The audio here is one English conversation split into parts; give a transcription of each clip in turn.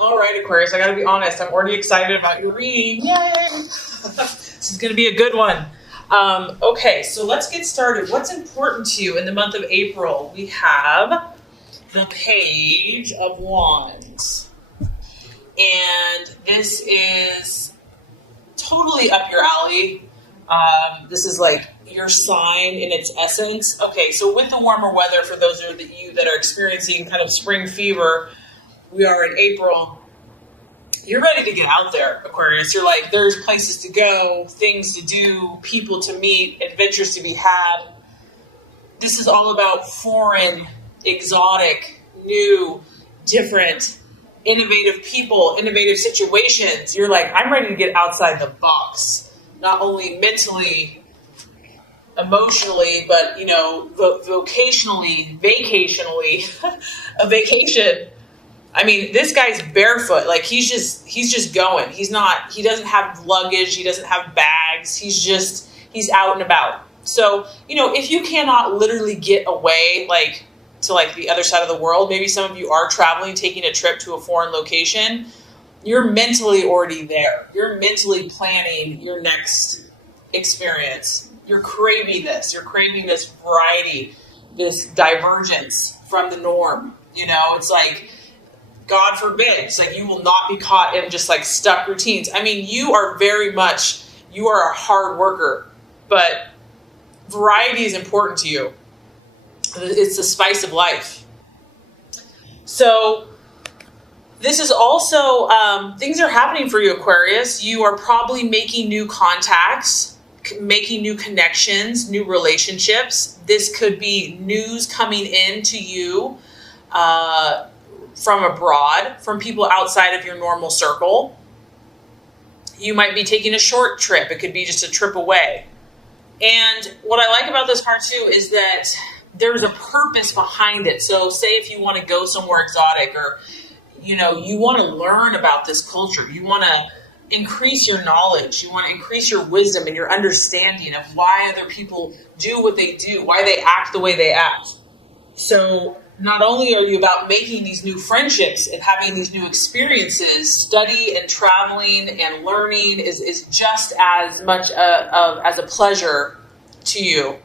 All right, Aquarius, I got to be honest. I'm already excited about your reading. Yay! This is going to be a good one. Okay, so let's get started. What's important to you in the month of April? We have the Page of Wands. And this is totally up your alley. This is like your sign in its essence. Okay, so with the warmer weather, for those of you that are experiencing kind of spring fever, we are in April. You're ready to get out there, Aquarius. You're like, there's places to go, things to do, people to meet, adventures to be had. This is all about foreign, exotic, new, different, innovative people, innovative situations. You're like, I'm ready to get outside the box, not only mentally, emotionally, but, vocationally, vacationally, a vacation. I mean, this guy's barefoot. Like he's just going. He doesn't have luggage. He doesn't have bags. He's out and about. So, if you cannot literally get away, to the other side of the world, maybe some of you are traveling, taking a trip to a foreign location, you're mentally already there. You're mentally planning your next experience. You're craving this. You're craving this variety, this divergence from the norm. It's like, God forbid, it's like you will not be caught in just like stuck routines. I mean, you are a hard worker, but variety is important to you. It's the spice of life. So this is also, things are happening for you, Aquarius. You are probably making new contacts, making new connections, new relationships. This could be news coming in to you from abroad, from people outside of your normal circle. You might be taking a short trip. It could be just a trip away. And what I like about this card too is that there's a purpose behind it. So say if you want to go somewhere exotic or, you want to learn about this culture. You want to increase your knowledge. You want to increase your wisdom and your understanding of why other people do what they do, why they act the way they act. So not only are you about making these new friendships and having these new experiences, study and traveling and learning is just as much as a pleasure to you.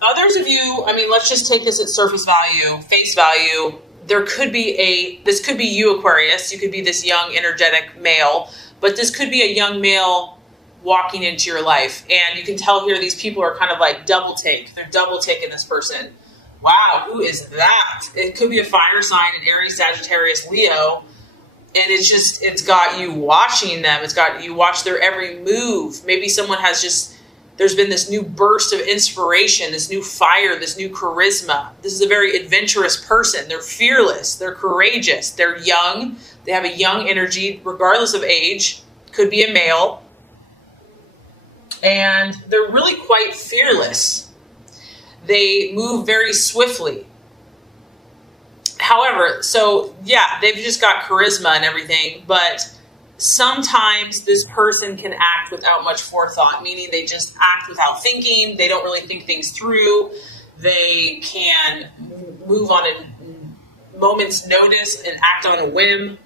Others of you, let's just take this at surface value, face value. This could be you, Aquarius. You could be this young, energetic male, but this could be a young male walking into your life. And you can tell here these people are kind of like double take. They're double taking this person. Wow, who is that? It could be a fire sign, an Aries, Sagittarius, Leo. And it's got you watching them. It's got you watch their every move. Maybe someone there's been this new burst of inspiration, this new fire, this new charisma. This is a very adventurous person. They're fearless. They're courageous. They're young. They have a young energy, regardless of age. Could be a male. And they're really quite fearless. They move very swiftly. However, they've just got charisma and everything, but sometimes this person can act without much forethought, meaning they just act without thinking. They don't really think things through. They can move on a moment's notice and act on a whim.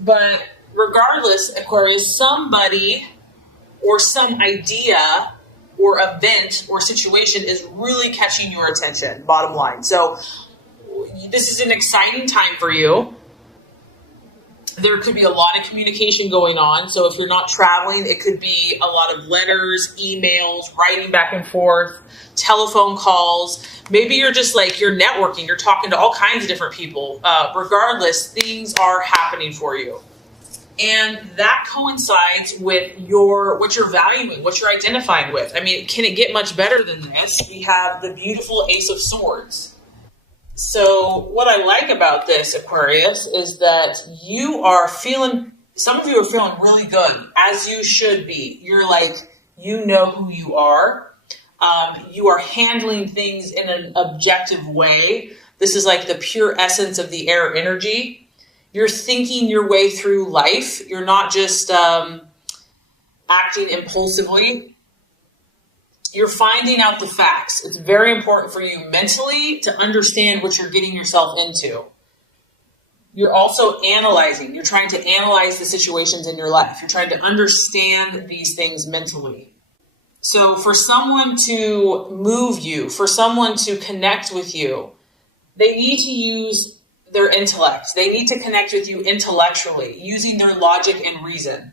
But regardless, Aquarius, somebody or some idea or event or situation is really catching your attention, bottom line. So this is an exciting time for you. There could be a lot of communication going on. So if you're not traveling, it could be a lot of letters, emails, writing back and forth, telephone calls. Maybe you're just you're networking. You're talking to all kinds of different people. Regardless, things are happening for you. And that coincides with what you're valuing, what you're identifying with. Can it get much better than this? We have the beautiful Ace of Swords. So what I like about this, Aquarius, is that some of you are feeling really good, as you should be. You're who you are. You are handling things in an objective way. This is like the pure essence of the air energy. You're thinking your way through life. You're not just acting impulsively. You're finding out the facts. It's very important for you mentally to understand what you're getting yourself into. You're also analyzing. You're trying to analyze the situations in your life. You're trying to understand these things mentally. So for someone to move you, for someone to connect with you, they need to use their intellect. They need to connect with you intellectually, using their logic and reason.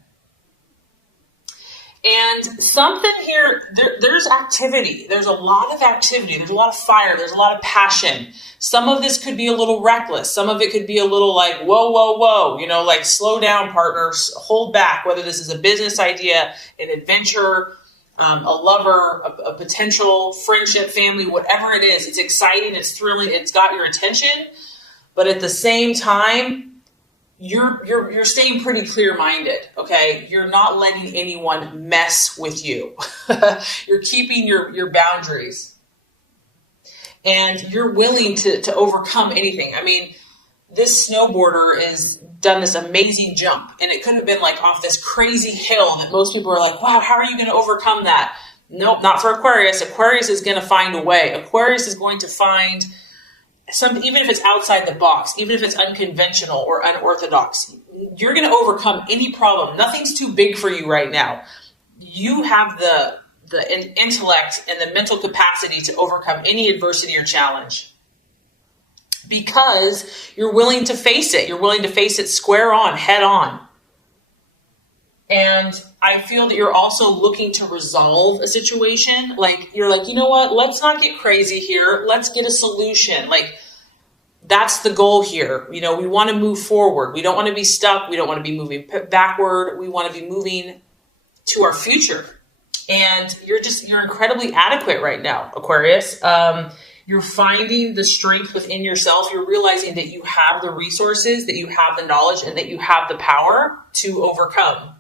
And something here, there's activity. There's a lot of activity. There's a lot of fire. There's a lot of passion. Some of this could be a little reckless. Some of it could be a little like, whoa, whoa, whoa. You know, like slow down, partners. Hold back, whether this is a business idea, an adventure, a lover, a potential friendship, family, whatever it is. It's exciting. It's thrilling. It's got your attention. But at the same time, you're staying pretty clear-minded, okay? You're not letting anyone mess with you. You're keeping your boundaries. And you're willing to overcome anything. I mean, this snowboarder has done this amazing jump, and it could have been like off this crazy hill that most people are like, wow, how are you going to overcome that? Nope, not for Aquarius. Aquarius is going to find a way. Aquarius is going to find something, even if it's outside the box, even if it's unconventional or unorthodox, you're going to overcome any problem. Nothing's too big for you right now. You have the intellect and the mental capacity to overcome any adversity or challenge because you're willing to face it. You're willing to face it square on, head on. And I feel that you're also looking to resolve a situation. Like, you're like, you know what? Let's not get crazy here. Let's get a solution. Like, that's the goal here. You know, we want to move forward. We don't want to be stuck. We don't want to be moving backward. We want to be moving to our future. And you're incredibly adequate right now, Aquarius. You're finding the strength within yourself. You're realizing that you have the resources, that you have the knowledge, and that you have the power to overcome.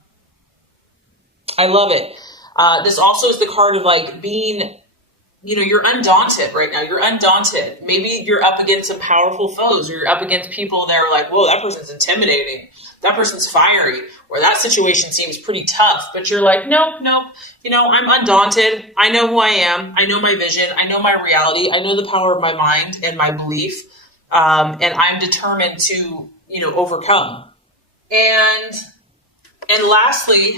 I love it. This also is the card of like being, you know, you're undaunted right now. You're undaunted. Maybe you're up against some powerful foes, or you're up against people that are like, whoa, that person's intimidating. That person's fiery, or that situation seems pretty tough. But you're like, nope. You know, I'm undaunted. I know who I am. I know my vision. I know my reality. I know the power of my mind and my belief. And I'm determined to, you know, overcome. And lastly,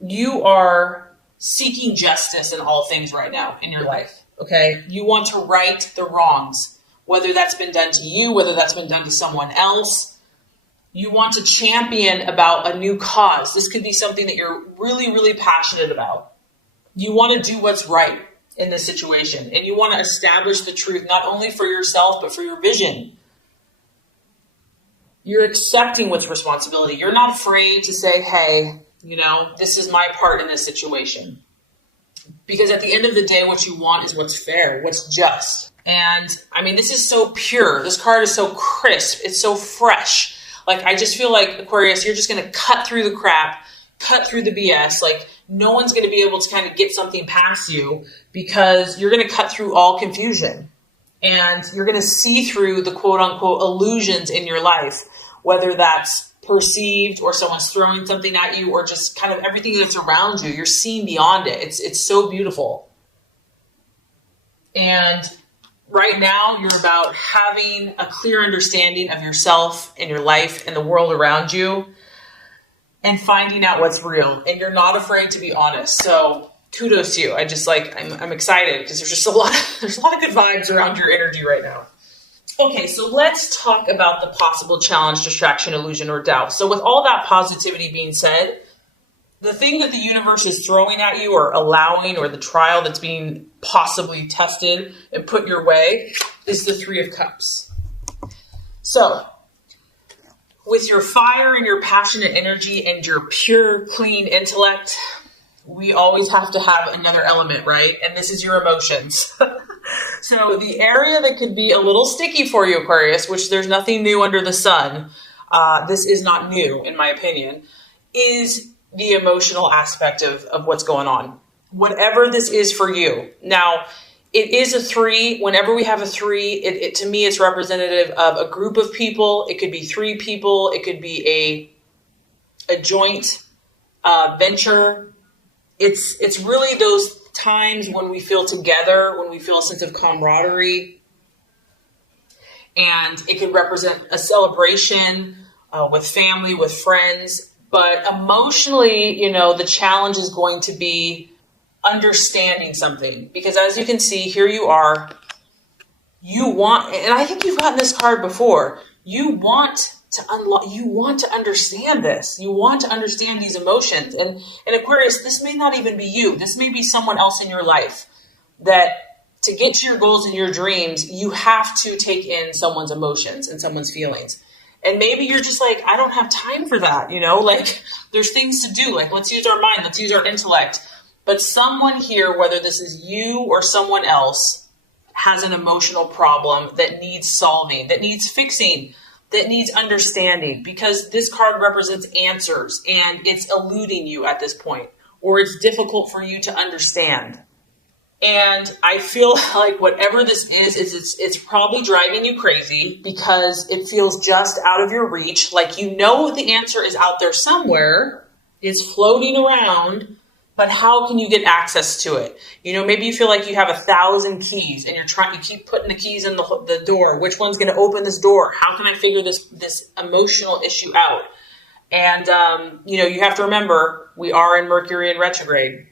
you are seeking justice in all things right now in your life, okay? You want to right the wrongs, whether that's been done to you, whether that's been done to someone else. You want to champion about a new cause. This could be something that you're really, really passionate about. You want to do what's right in this situation, and you want to establish the truth, not only for yourself, but for your vision. You're accepting what's responsibility. You're not afraid to say, hey, you know, this is my part in this situation. Because at the end of the day, what you want is what's fair, what's just. And I mean, this is so pure. This card is so crisp. It's so fresh. Like, I just feel like, Aquarius, you're just going to cut through the crap, cut through the BS. Like, no one's going to be able to kind of get something past you because you're going to cut through all confusion. And you're going to see through the quote unquote illusions in your life, whether that's perceived or someone's throwing something at you or just kind of everything that's around you. You're seeing beyond it. It's so beautiful. And right now you're about having a clear understanding of yourself and your life and the world around you and finding out what's real. And you're not afraid to be honest. So kudos to you. I'm excited because there's a lot of good vibes around your energy right now. Okay, so let's talk about the possible challenge, distraction, illusion, or doubt. So with all that positivity being said, the thing that the universe is throwing at you or allowing, or the trial that's being possibly tested and put your way, is the Three of Cups. So with your fire and your passionate energy and your pure, clean intellect, we always have to have another element, right? And this is your emotions. So the area that could be a little sticky for you, Aquarius, which there's nothing new under the sun, this is not new in my opinion, is the emotional aspect of what's going on. Whatever this is for you. Now, it is a 3. Whenever we have a 3, it to me, it's representative of a group of people. It could be 3 people. It could be a joint venture. It's really those times when we feel together, when we feel a sense of camaraderie. And it could represent a celebration with family, with friends. But emotionally, the challenge is going to be understanding something. Because as you can see, here you are. You want, and I think you've gotten this card before, you want to understand this. You want to understand these emotions. And Aquarius, this may not even be you. This may be someone else in your life that to get to your goals and your dreams, you have to take in someone's emotions and someone's feelings. And maybe you're just like, I don't have time for that. Like there's things to do. Like let's use our mind. Let's use our intellect. But someone here, whether this is you or someone else, has an emotional problem that needs solving, that needs fixing, that needs understanding, because this card represents answers and it's eluding you at this point, or it's difficult for you to understand. And I feel like whatever this is it's probably driving you crazy because it feels just out of your reach. Like the answer is out there somewhere, it's floating around, but how can you get access to it? Maybe you feel like you have 1,000 keys and you keep putting the keys in the door. Which one's going to open this door? How can I figure this emotional issue out? And, you have to remember, we are in Mercury in retrograde.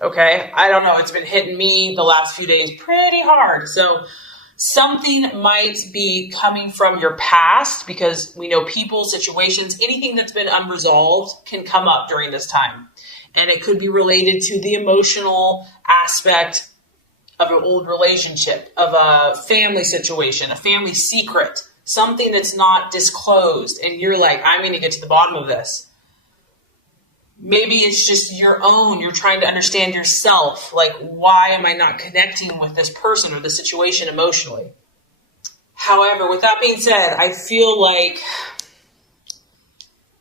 Okay. I don't know. It's been hitting me the last few days pretty hard. So something might be coming from your past, because we know people, situations, anything that's been unresolved can come up during this time. And it could be related to the emotional aspect of an old relationship, of a family situation, a family secret, something that's not disclosed. And you're like, I'm going to get to the bottom of this. Maybe it's just your own. You're trying to understand yourself. Like, why am I not connecting with this person or the situation emotionally? However, with that being said, I feel like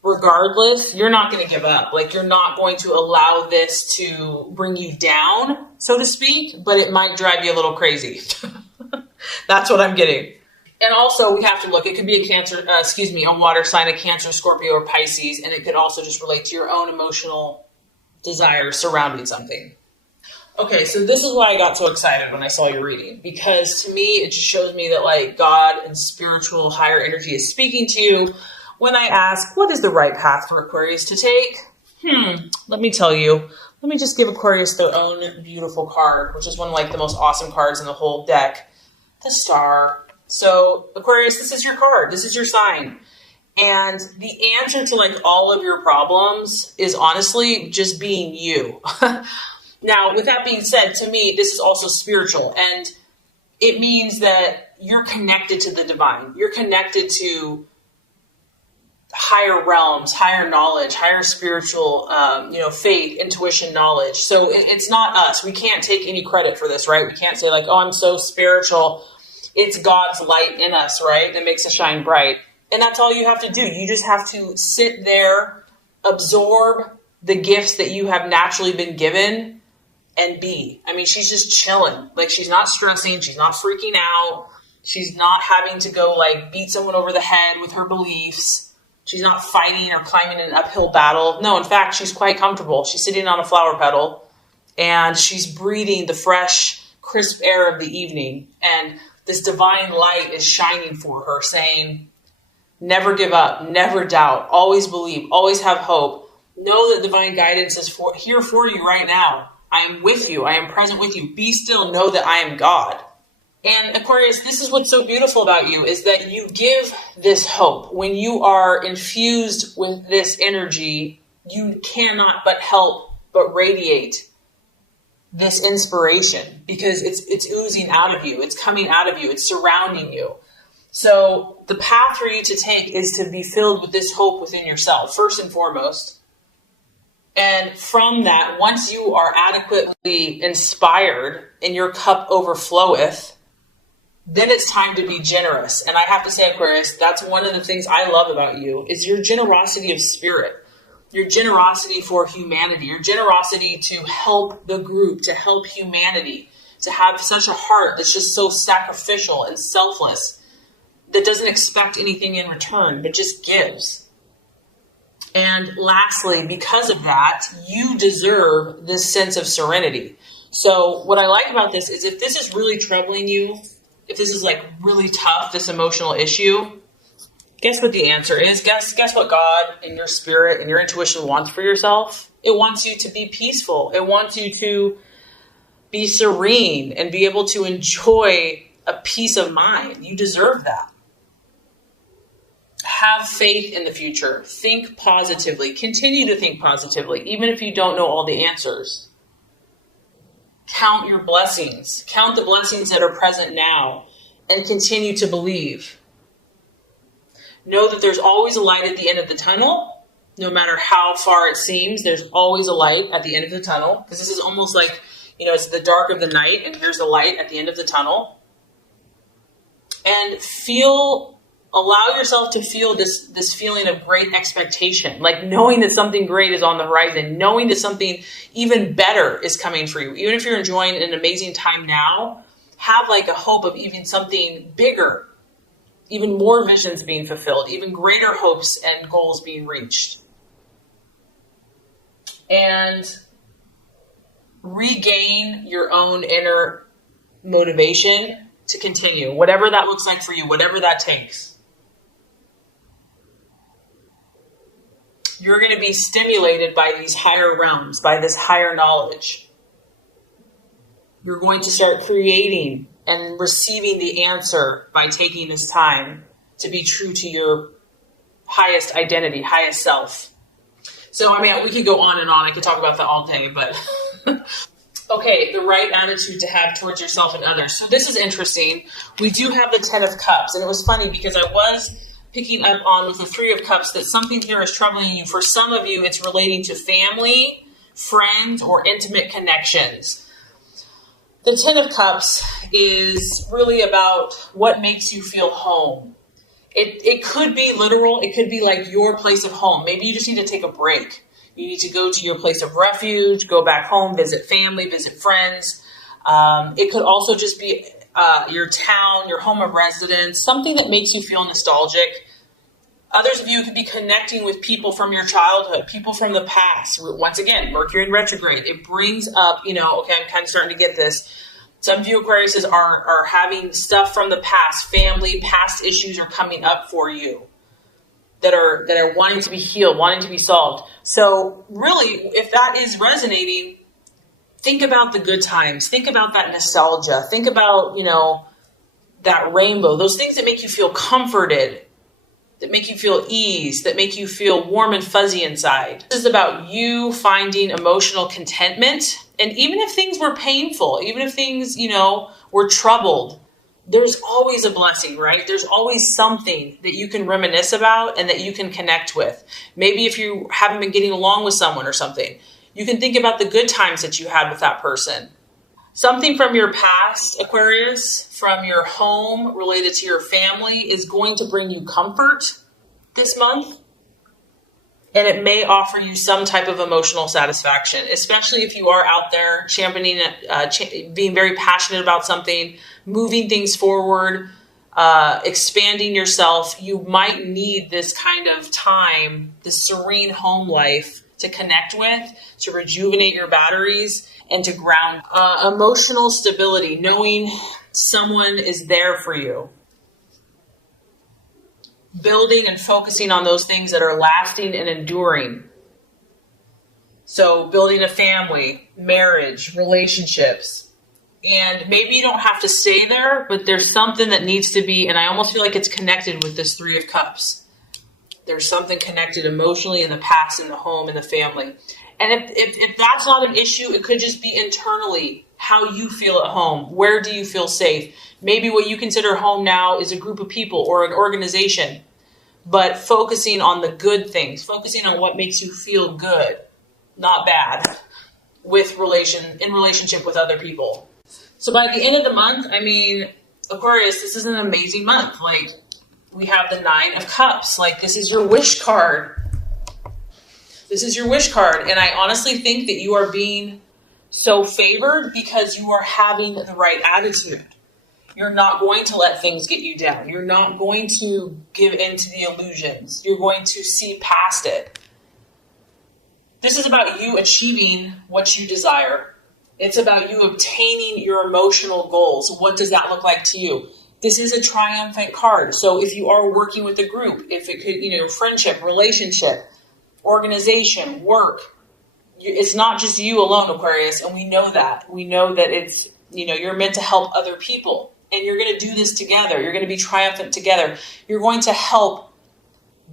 regardless, you're not going to give up. Like, you're not going to allow this to bring you down, so to speak, but it might drive you a little crazy. That's what I'm getting. And also, we have to look, it could be a water sign, a Cancer, Scorpio, or Pisces, and it could also just relate to your own emotional desires surrounding something. Okay, so this is why I got so excited when I saw your reading, because to me, it just shows me that like God and spiritual higher energy is speaking to you. When I ask, what is the right path for Aquarius to take? Let me tell you. Let me just give Aquarius their own beautiful card, which is one of like the most awesome cards in the whole deck. The Star. So Aquarius, this is your card. This is your sign. And the answer to like all of your problems is honestly just being you. Now, with that being said, to me, this is also spiritual. And it means that you're connected to the divine. You're connected to higher realms, higher knowledge, higher spiritual, faith, intuition, knowledge. So it's not us. We can't take any credit for this, right? We can't say like, oh, I'm so spiritual. It's God's light in us, right? That makes us shine bright. And that's all you have to do. You just have to sit there, absorb the gifts that you have naturally been given, and be. I mean, she's just chilling. Like, she's not stressing. She's not freaking out. She's not having to go like beat someone over the head with her beliefs. She's not fighting or climbing an uphill battle. No, in fact, she's quite comfortable. She's sitting on a flower petal and she's breathing the fresh, crisp air of the evening. And this divine light is shining for her, saying, never give up, never doubt, always believe, always have hope. Know that divine guidance is here for you right now. I am with you. I am present with you. Be still. Know that I am God. And Aquarius, this is what's so beautiful about you, is that you give this hope. When you are infused with this energy, you cannot but help but radiate this inspiration, because it's oozing out of you. It's coming out of you. It's surrounding you. So the path for you to take is to be filled with this hope within yourself, first and foremost. And from that, once you are adequately inspired and your cup overfloweth, then it's time to be generous. And I have to say, Aquarius, that's one of the things I love about you, is your generosity of spirit, your generosity for humanity, your generosity to help the group, to help humanity, to have such a heart that's just so sacrificial and selfless, that doesn't expect anything in return, but just gives. And lastly, because of that, you deserve this sense of serenity. So what I like about this is, if this is really troubling you, if this is like really tough, this emotional issue, guess what the answer is? Guess what God and your spirit and your intuition wants for yourself? It wants you to be peaceful. It wants you to be serene and be able to enjoy a peace of mind. You deserve that. Have faith in the future. Think positively. Continue to think positively, even if you don't know all the answers. Count your blessings. Count the blessings that are present now and continue to believe. Know that there's always a light at the end of the tunnel. No matter how far it seems, there's always a light at the end of the tunnel. Because this is almost like, it's the dark of the night and there's a light at the end of the tunnel. And allow yourself to feel this feeling of great expectation, like knowing that something great is on the horizon, knowing that something even better is coming for you. Even if you're enjoying an amazing time now, have like a hope of even something bigger, even more visions being fulfilled, even greater hopes and goals being reached. And regain your own inner motivation to continue, whatever that looks like for you, whatever that takes. You're going to be stimulated by these higher realms, by this higher knowledge. You're going to start creating and receiving the answer by taking this time to be true to your highest identity, highest self. So, we could go on and on. I could talk about that all day, but okay, the right attitude to have towards yourself and others. So this is interesting. We do have the 10 of Cups, and it was funny because I was picking up on with the 3 of Cups that something here is troubling you. For some of you, it's relating to family, friends, or intimate connections. The 10 of Cups is really about what makes you feel home. It could be literal. It could be like your place of home. Maybe you just need to take a break. You need to go to your place of refuge, go back home, visit family, visit friends. It could also just be your town, your home of residence, something that makes you feel nostalgic. Others of you could be connecting with people from your childhood, people from the past. Once again, Mercury in retrograde. It brings up, okay, I'm kind of starting to get this. Some of you Aquariuses are having stuff from the past, family, past issues are coming up for you that are wanting to be healed, wanting to be solved. So really, if that is resonating, think about the good times. Think about that nostalgia. Think about, that rainbow, those things that make you feel comforted, that make you feel ease, that make you feel warm and fuzzy inside. This is about you finding emotional contentment. And even if things were painful, even if things, were troubled, there's always a blessing, right? There's always something that you can reminisce about and that you can connect with. Maybe if you haven't been getting along with someone or something, you can think about the good times that you had with that person. Something from your past, Aquarius, from your home related to your family is going to bring you comfort this month. And it may offer you some type of emotional satisfaction, especially if you are out there championing it, being very passionate about something, moving things forward, expanding yourself. You might need this kind of time, this serene home life to connect with, to rejuvenate your batteries, and to ground. Emotional stability, knowing someone is there for you. Building and focusing on those things that are lasting and enduring. So building a family, marriage, relationships. And maybe you don't have to stay there, but there's something that needs to be, and I almost feel like it's connected with this 3 of Cups. There's something connected emotionally in the past, in the home, in the family. And if that's not an issue, it could just be internally how you feel at home. Where do you feel safe? Maybe what you consider home now is a group of people or an organization, but focusing on the good things, focusing on what makes you feel good, not bad, in relationship with other people. So by the end of the month, Aquarius, this is an amazing month. Like, we have the 9 of Cups. Like, this is your wish card. This is your wish card. And I honestly think that you are being so favored because you are having the right attitude. You're not going to let things get you down. You're not going to give in to the illusions. You're going to see past it. This is about you achieving what you desire. It's about you obtaining your emotional goals. What does that look like to you? This is a triumphant card. So if you are working with a group, if it could, friendship, relationship, organization, work, it's not just you alone, Aquarius. And we know that. We know that it's, you're meant to help other people. And you're going to do this together. You're going to be triumphant together. You're going to help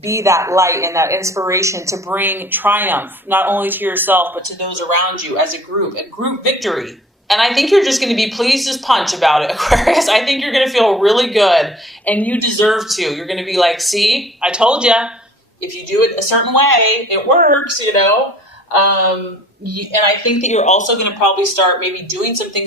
be that light and that inspiration to bring triumph, not only to yourself, but to those around you as a group victory. And I think you're just going to be pleased as punch about it, Aquarius. I think you're going to feel really good, and you deserve to. You're going to be like, see, I told you, if you do it a certain way, it works, And I think that you're also going to probably start maybe doing some things